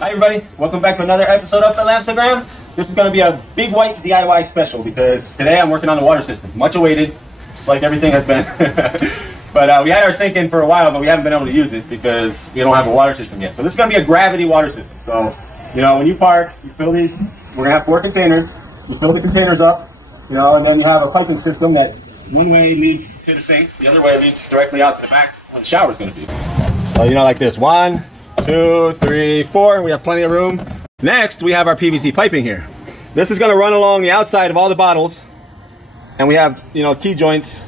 Hi everybody, welcome back to another episode of FilAmstagram. This is going to be a big white DIY special because today I'm working on the water system. Much awaited, just like everything has been. But we had our sink in for a while, but we haven't been able to use it because we don't have a water system yet. So this is going to be a gravity water system. So, you know, when you park, you fill these, we're going to have 4 containers. You fill the containers up, you know, and then you have a piping system that one way leads to the sink, the other way leads directly out to the back where the shower is going to be. So, you know, like this, 1, 2, 3, 4, we have plenty of room. Next, we have our PVC piping here. This is going to run along the outside of all the bottles, and we have, you know, T-joints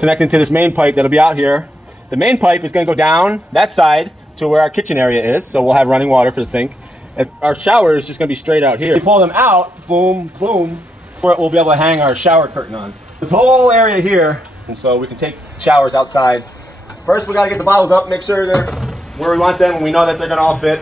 connecting to this main pipe that'll be out here. The main pipe is going to go down that side to where our kitchen area is, so we'll have running water for the sink. And our shower is just going to be straight out here. We pull them out, boom, boom, we'll be able to hang our shower curtain on. This whole area here, and so we can take showers outside. First, we got to get the bottles up, make sure they're where we want them, and we know that they're going to all fit.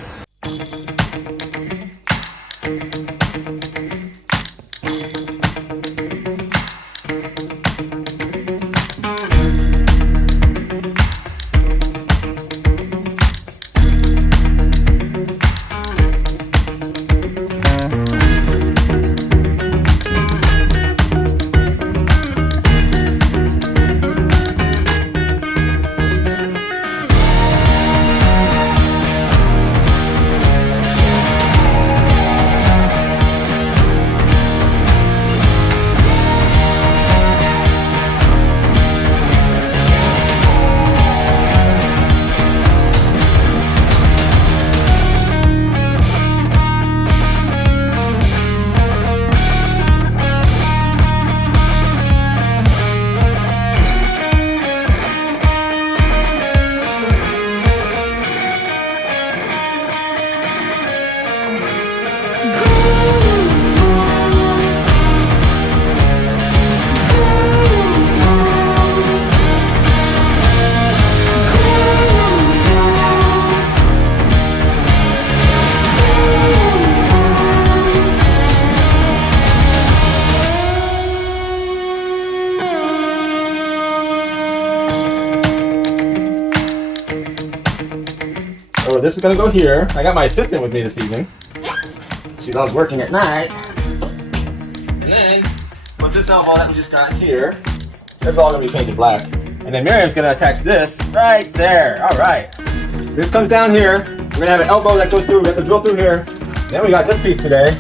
So this is going to go here. I got my assistant with me this evening. She loves working at night. And then, put this elbow that we just got here. It's all going to be painted black. And then Miriam's going to attach this right there. Alright. This comes down here. We're going to have an elbow that goes through. We have to drill through here. Then we got this piece today.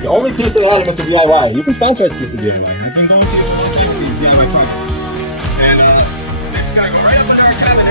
The only piece that I have is the DIY. You can sponsor us a piece of DIY. You can go to DIY Talk. And this is going to go right up under our cabinet.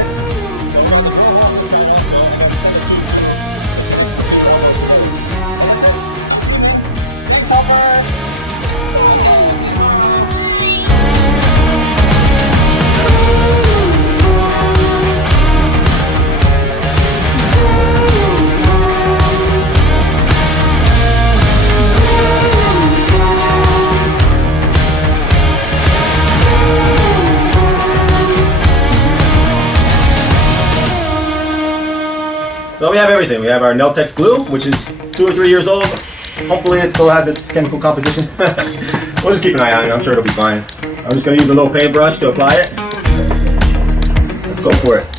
So we have everything. We have our Neltex glue, which is 2 or 3 years old. Hopefully it still has its chemical composition. We'll just keep an eye on it. I'm sure it'll be fine. I'm just going to use a little paintbrush to apply it. Let's go for it.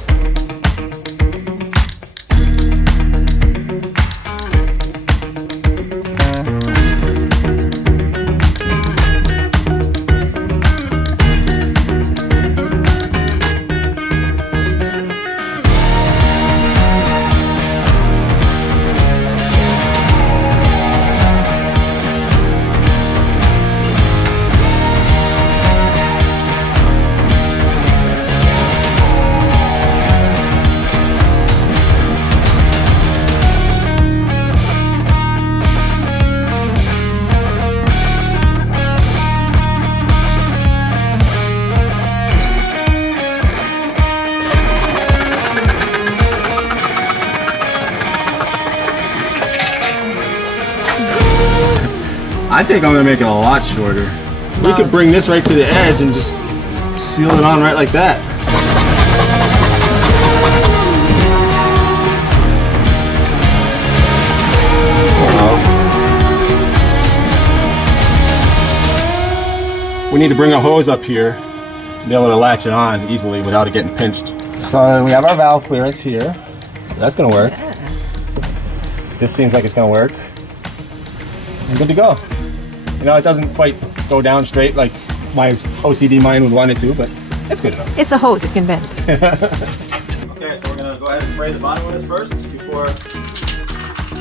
I think I'm gonna make it a lot shorter. We could bring this right to the edge and just seal it on right like that. We need to bring a hose up here to be able to latch it on easily without it getting pinched. So we have our valve clearance here. That's gonna work. this seems like it's gonna work. I'm good to go. You know, it doesn't quite go down straight like my OCD mind would want it to, but it's good enough. It's a hose, it can bend. Okay, so we're gonna go ahead and spray the bottom of this first before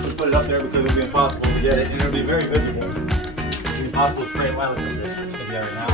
we put it up there, because it'll be impossible to get it and it'll be very visible. It'll be impossible to spray it while it's up there. It's there right now.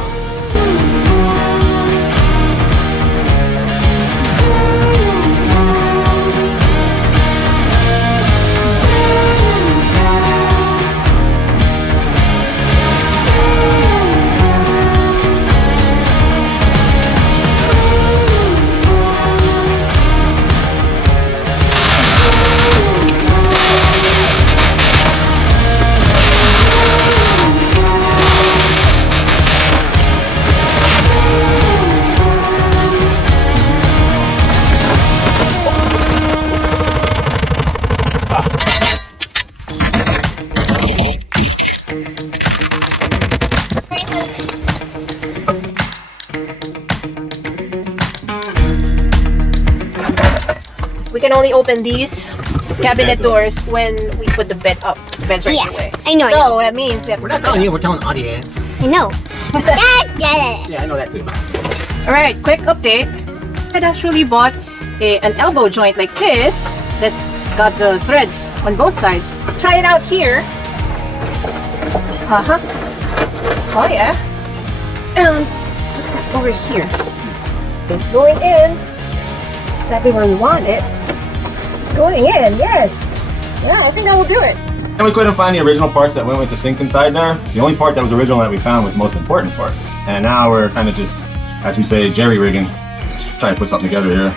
We can only open these cabinet doors when we put the bed up. The bed's right away. I know. So that means we have. We're not telling you, we're telling the audience. I know. Yeah, I know that too. All right, quick update. I actually bought an elbow joint like this that's got the threads on both sides. Try it out here. Oh yeah. And put this over here. It's going in. Exactly where we want it. It's going in, yes. Yeah, I think that will do it. And we couldn't find the original parts that went with the sink inside there. The only part that was original that we found was the most important part. And now we're kind of just, as we say, jerry-rigging, just trying to put something together here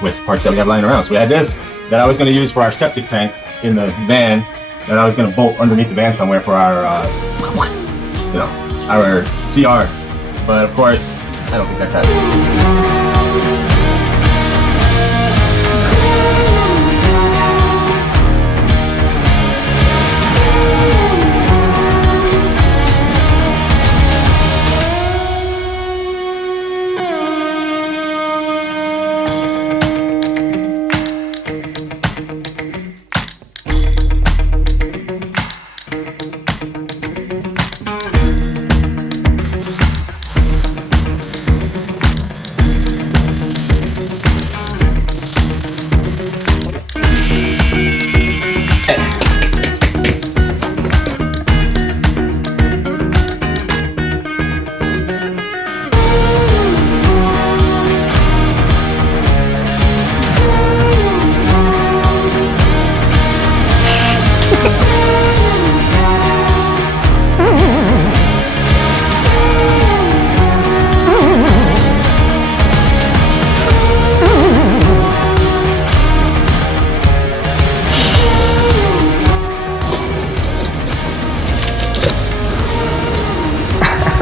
with parts that we have lying around. So we had this that I was going to use for our septic tank in the van, that I was going to bolt underneath the van somewhere for our, you know, our CR. But of course, I don't think that's happening.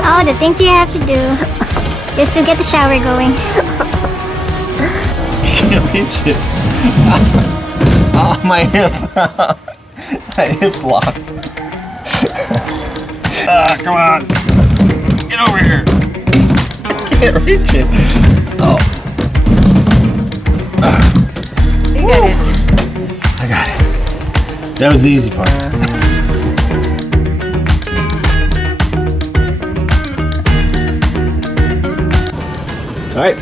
All the things you have to do just to get the shower going. Oh, my hip. My hip's locked. Come on. Get over here. Can't reach it. Oh. You got it. I got it. That was the easy part. Alright,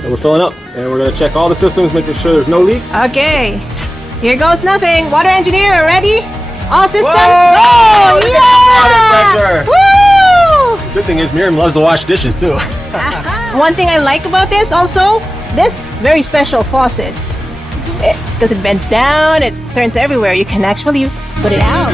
so we're filling up and we're going to check all the systems, making sure there's no leaks. Okay, here goes nothing. Water engineer, ready? All systems Whoa! go! Look Yeah! at the water pressure! Woo! Good thing is Miriam loves to wash dishes too. One thing I like about this also, this very special faucet. Because it bends down, it turns everywhere. You can actually put it out.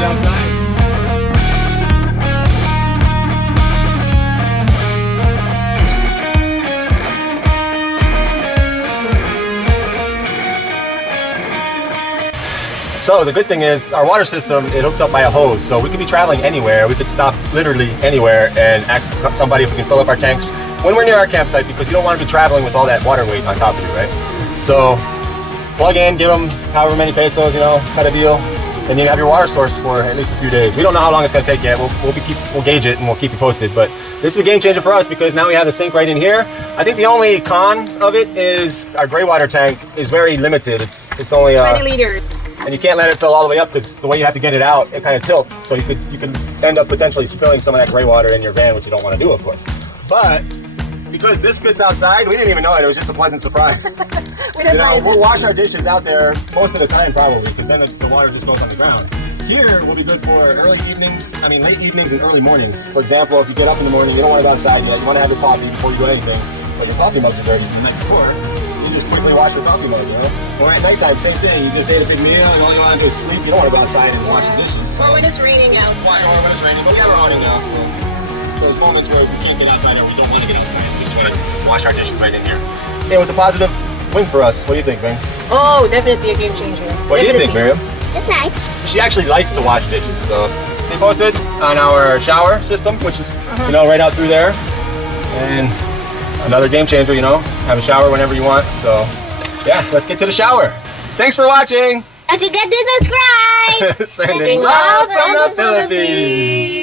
So the good thing is our water system, it hooks up by a hose, so we could be traveling anywhere. We could stop literally anywhere and ask somebody if we can fill up our tanks when we're near our campsite, because you don't want to be traveling with all that water weight on top of you, right? So plug in, give them however many pesos, you know, cut a deal, and you have your water source for at least a few days. We don't know how long it's going to take yet. We'll gauge it and we'll keep you posted. But this is a game changer for us because now we have a sink right in here. I think the only con of it is our gray water tank is very limited. It's only 20 liters. And you can't let it fill all the way up because the way you have to get it out, it kind of tilts. So you can end up potentially spilling some of that gray water in your van, which you don't want to do, of course. But because this fits outside, we didn't even know it. It was just a pleasant surprise. We'll wash our dishes out there most of the time probably, because then the water just goes on the ground. Here will be good for late evenings and early mornings. For example, if you get up in the morning, you don't want to go outside yet, you want to have your coffee before you do anything, but your coffee mugs are dirty from the night before. You just quickly wash your coffee mug, you know? Or at nighttime, same thing. You just ate a big meal and all you want to do is sleep. You don't want to go outside and wash the dishes. Or when it's raining outside. Or when it's raining, but we have our awning now, so it's those moments where we can't get outside or we don't want to get outside. We just want to wash our dishes right in here. It was a positive win for us. What do you think, Ving? Oh, definitely a game changer. What do you think, Miriam? That's nice. She actually likes to wash dishes, so stay posted on our shower system, which is, you know, right out through there. And another game changer, you know, have a shower whenever you want. So yeah, let's get to the shower. Thanks for watching. Don't forget to subscribe. Sending love from the Philippines.